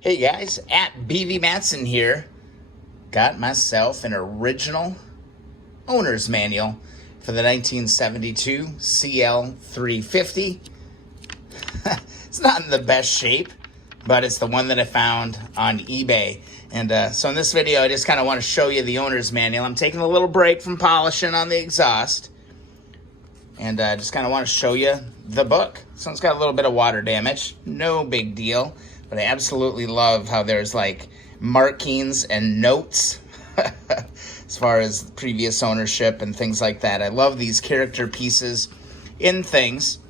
Hey guys, at BV Matson here. Got myself an original owner's manual for the 1972 CL350. It's not in the best shape, but it's the one that I found on eBay. And so in this video, I just kind of want to show you the owner's manual. I'm taking a little break from polishing on the exhaust. And just kind of want to show you the book. So it's got a little bit of water damage. No big deal. But I absolutely love how there's like markings and notes as far as previous ownership and things like that. I love these character pieces in things.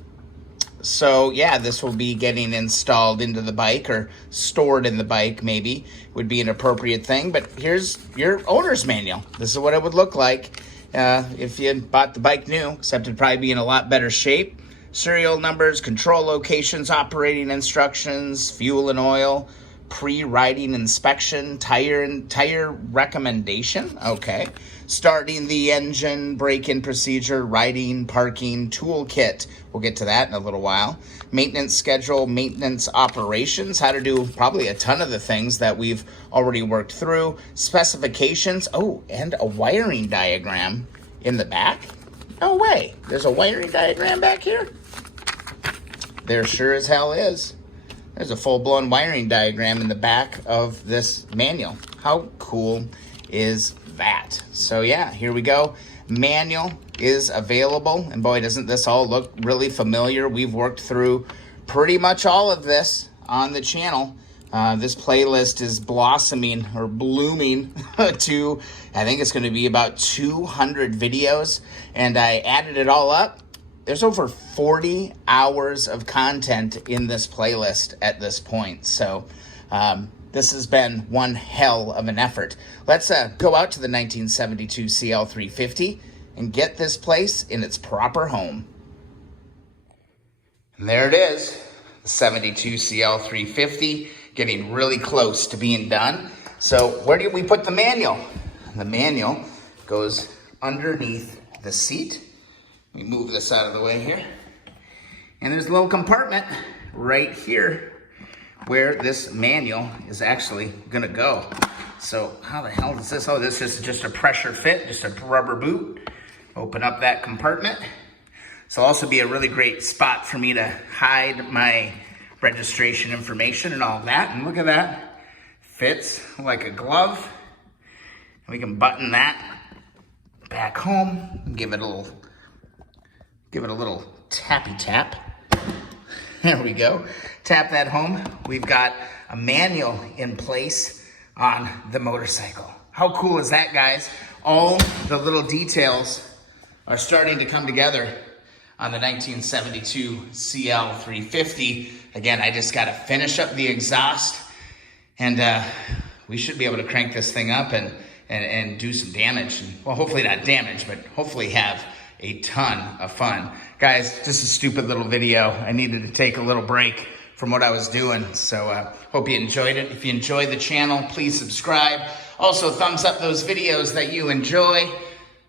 So yeah, this will be getting installed into the bike or stored in the bike, maybe would be an appropriate thing. But here's your owner's manual. This is what it would look like if you bought the bike new, except it'd probably be in a lot better shape. Serial numbers, control locations, operating instructions, fuel and oil, pre-riding inspection, tire recommendation. Okay. Starting the engine, break-in procedure, riding, parking, toolkit. We'll get to that in a little while. Maintenance schedule, maintenance operations, how to do probably a ton of the things that we've already worked through. Specifications. Oh, and a wiring diagram in the back. No way. There's a wiring diagram back here? There sure as hell is. There's a full-blown wiring diagram in the back of this manual. How cool is that? So yeah, here we go. Manual is available. And boy, doesn't this all look really familiar. We've worked through pretty much all of this on the channel. This playlist is blossoming or blooming to, I think it's going to be about 200 videos. And I added it all up. There's over 40 hours of content in this playlist at this point. So this has been one hell of an effort. Let's go out to the 1972 CL350 and get this place in its proper home. And there it is, the 72 CL350, getting really close to being done. So where do we put the manual? The manual goes underneath the seat. Let me move this out of the way here. And there's a little compartment right here where this manual is actually gonna go. So how the hell is this? Oh, this is just a pressure fit, just a rubber boot. Open up that compartment. This will also be a really great spot for me to hide my registration information and all that. And look at that, fits like a glove. We can button that back home and give it a little tappy tap. There we go. Tap that home. We've got a manual in place on the motorcycle. How cool is that, guys? All the little details are starting to come together on the 1972 CL350. Again, I just got to finish up the exhaust, and we should be able to crank this thing up and do some damage. And, well, hopefully not damage, but hopefully have a ton of fun. Guys, just a stupid little video. I needed to take a little break from what I was doing. So hope you enjoyed it. If you enjoyed the channel, please subscribe. Also, thumbs up those videos that you enjoy.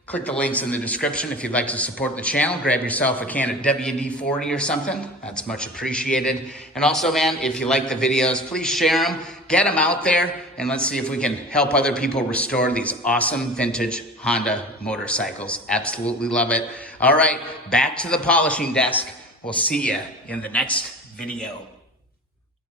Click the links in the description if you'd like to support the channel. Grab yourself a can of WD-40 or something. That's much appreciated. And also, man, if you like the videos, please share them. Get them out there, and let's see if we can help other people restore these awesome vintage Honda motorcycles. Absolutely love it. All right, back to the polishing desk. We'll see you in the next video.